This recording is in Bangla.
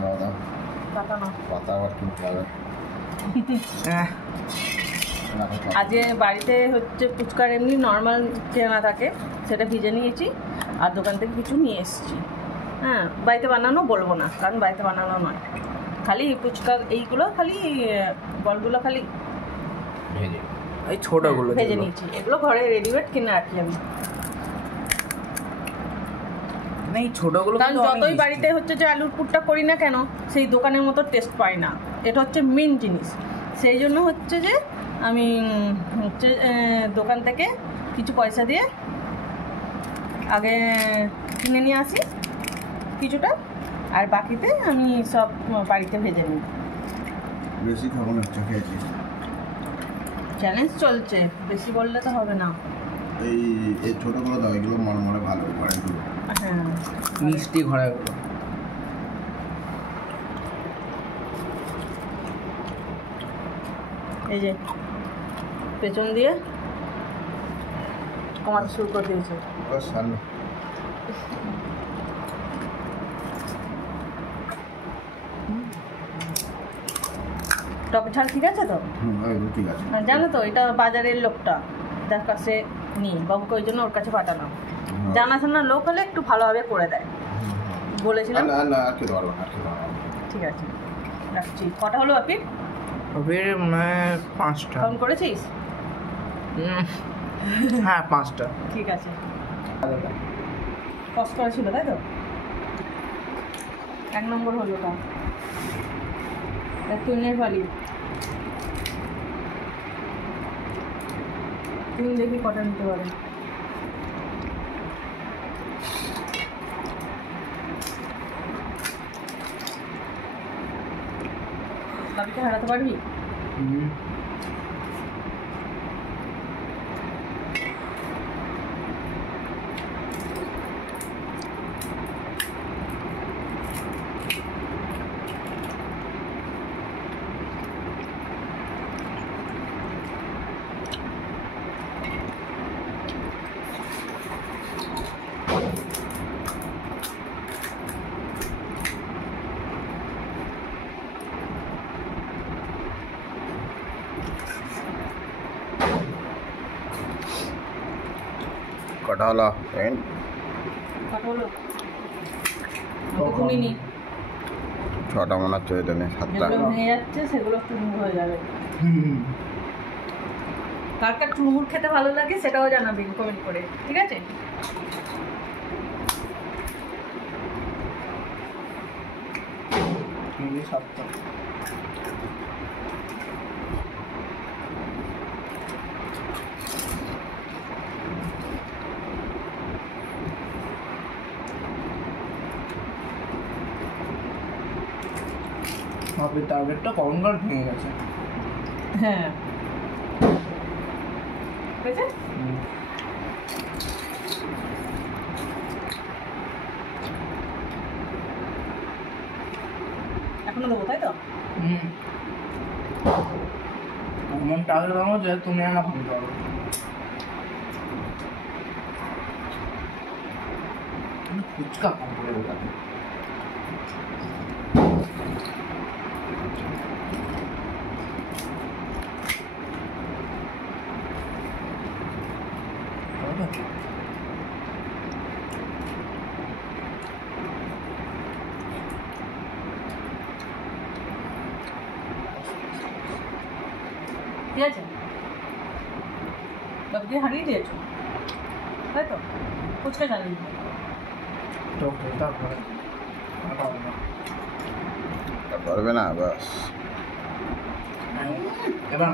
দাও দাও পাতা না, পাতা আবার কিনতে হবে। আজকে বাড়িতে হচ্ছে ফুচকার এমনি নর্মাল কেনা থাকে, সেটা ভিজে নিয়েছি আর দোকান থেকে কিছু নিয়ে এসেছি। হ্যাঁ, বাড়িতে বানানো বলবো না, কারণ বাড়িতে বানানো নয়, খালি ফুচকা এইগুলো খালি বলগুলো খালি ভেজে এই ছোটগুলো ভেজে নিয়েছি। এগুলো ঘরে রেডিমেড কিনে রাখি আমি, না এই ছোটগুলো কারণ যতই বাড়িতে হচ্ছে যে আলুর পুরটা করি না কেন, সেই দোকানের মতো টেস্ট পাই না। এটা হচ্ছে মেন জিনিস, সেই জন্য হচ্ছে যে আমি হচ্ছে দোকান থেকে কিছু পয়সা দিয়ে আগে কিনে নিয়ে আসি কিছুটা, আর বাকিতে আমি সব বাড়িতে ভেজে নিই। বেশি খাবো না, চা খেয়েছি। চ্যালেঞ্জ চলছে, বেশি বললে তো হবে না। এই এই ছোটোগুলো দাও, এগুলো মনে ভালো ঘরেগুলো। হ্যাঁ, মিষ্টি ঘোড়াগুলো। এই যে পেছন দিয়ে কমাতে শুরু করে দিয়েছে। সামনে টক ঝাল ঠিক আছে তো? ঠিক আছে। জানো তো এটা বাজারের লোকটা, যার কাছে নিই বাবুকে, ওই জন্য ওর কাছে পাঠালাম। জানাশোনা লোক হলে একটু ভালোভাবে করে দেয়, বলেছিলাম। না আর কি ধরো, আর কি ধরো। ঠিক আছে, রাখছি। কটা হলো আপির? আপির মানে 5টা। কাউন্ট করেছিস? হ্যাঁ 5টা। ঠিক আছে, কষ্ট করা ছিল তাই তো? 1 নম্বর হলো তা তুলনের পালি। তুমি দেখি কটা নিতে পারে। বাবিকে হারাতে পারবি? কটা হলো? কটা হলো? তুমি নি, 6টা মনে হচ্ছে, এটা নেই 7টা। যেগুলো ভেঙে যাচ্ছে সেগুলো চুরমুর হয়ে যাবে। কার কার চুরমুর খেতে ভালো লাগে সেটাও জানাবেন কমেন্ট করে, ঠিক আছে? এই 7টা। আপনি টার্গেটটা কম কার ভেঙে গেছে। হ্যাঁ, হয়েছে? এখনো দেবো তাই তো? এমন টার্গেট ভাঙো যে তুমি না ভাঙতে পারো। ফুচকা কম করে দেবো। ঠিক আছে, বাবুকে হারিয়ে দিয়েছো তাই তো? ফুচকা জানি পারবে না, বাস এবার